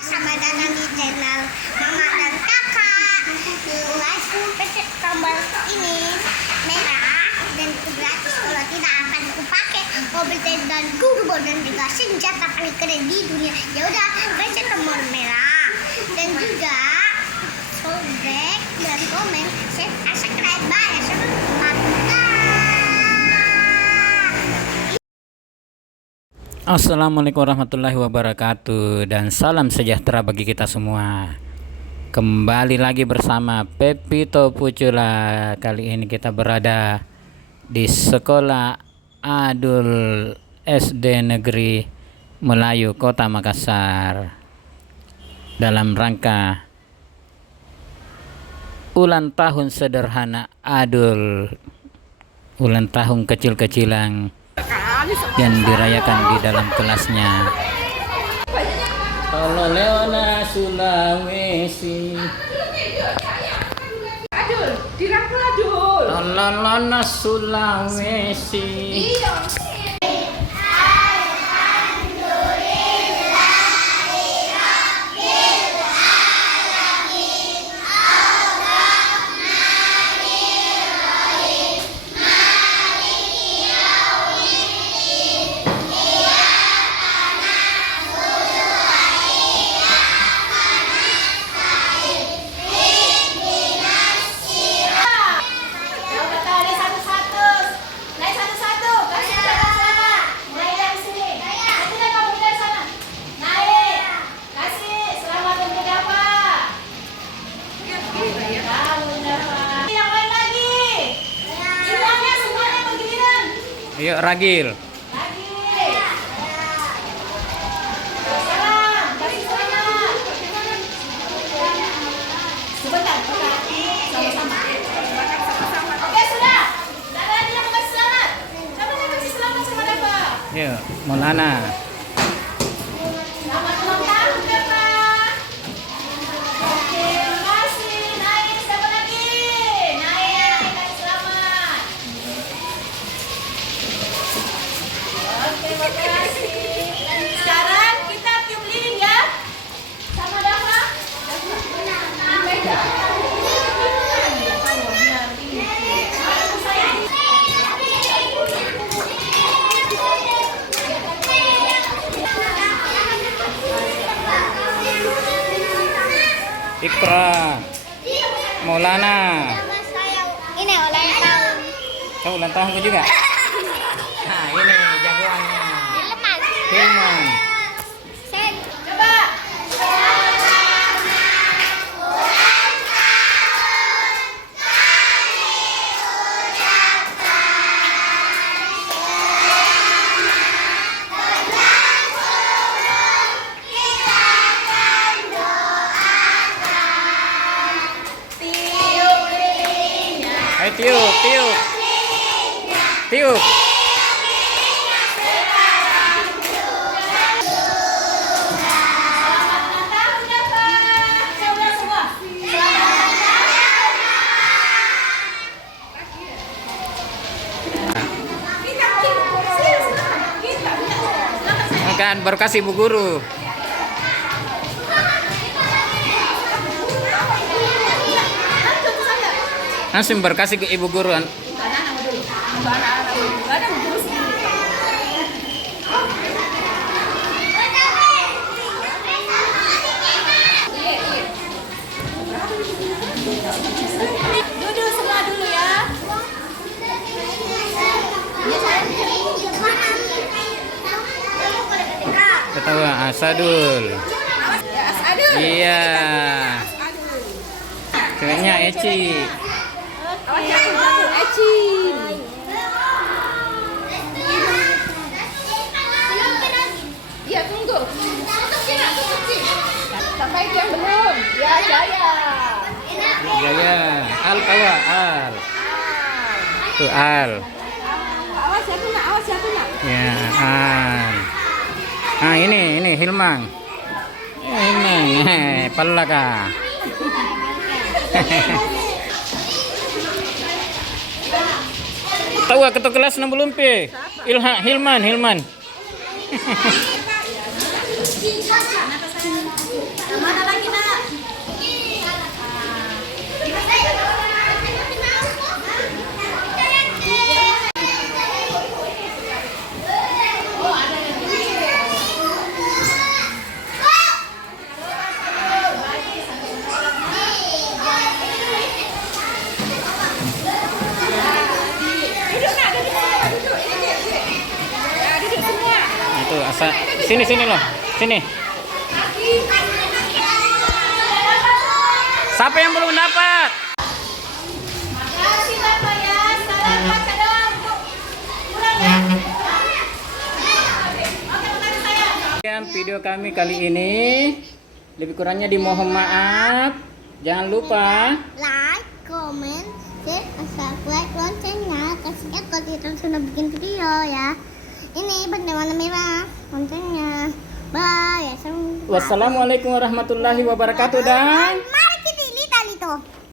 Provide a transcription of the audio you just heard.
Sama datang di channel Mama dan Kakak. Like, pencet tombol ini merah dan itu gratis. Kalau tidak akan aku pakai mobil dan gurbo dan juga senjata paling keren di dunia. Ya udah, pencet tombol merah dan juga like dan komen, share, subscribe, bye. Assalamualaikum warahmatullahi wabarakatuh dan salam sejahtera bagi kita semua. Kembali lagi bersama Pepito Pucula. Kali ini kita berada di Sekolah Adul SD Negeri Melayu Kota Makassar dalam rangka ulang tahun sederhana Adul, ulang tahun kecil-kecilan yang dirayakan di dalam kelasnya. Tololona Sulawesi. Adul, dirangkul Adul. Tololona Sulawesi. Yuk Ragil. Yuk, Maulana. Sekarang kita tiup lilin ya. Sama Dava. Ikra. Maulana. Nama saya ini ulang tahun. Kau ulang tahun juga? Nah, ini jagoannya. Lemas. Hilman. Coba. Tiup lilinnya. Ayo tiup, tiup. Tiup. Selamat ulang tahun Dava. Saya ulang semua. Kan baru kasih ibu guru. Langsung berkasih ke ibu guru. Duduk semua dulu ya. Ketawa Asadul. Adul. Iya. Kayaknya Eci. Awas jatuh, Eci. Iya, tunggu. Tutup kira, tutup sih. Sampai itu yang belum. Ya, Jaya. Jaya. Al kawa Al. Tuh Al. Awas ya, Tuna. Awas ya, Tuna. Ya Al. Nah ini Hilman. Ini Palaka. Tahu ketua kelas 6 belum Pi? Hilman. Mana lagi nak? Duduk nak, duduk semua, duduk. Ini duduk. Ya, duduk semua. Nah, itu asal sini loh. Sini. Siapa yang belum dapat? Makasih Bapak ya. Salam makan dong. Pulang ya. Oke, makasih sayang. Sekian video kami kali ini. Lebih kurangnya dimohon maaf. Jangan lupa Like, comment, share, dan subscribe loncengnya. Kasihnya kalau kita sudah bikin video ya. Ini bagaimana merah loncengnya. Bye. wassalamualaikum warahmatullahi wabarakatuh dan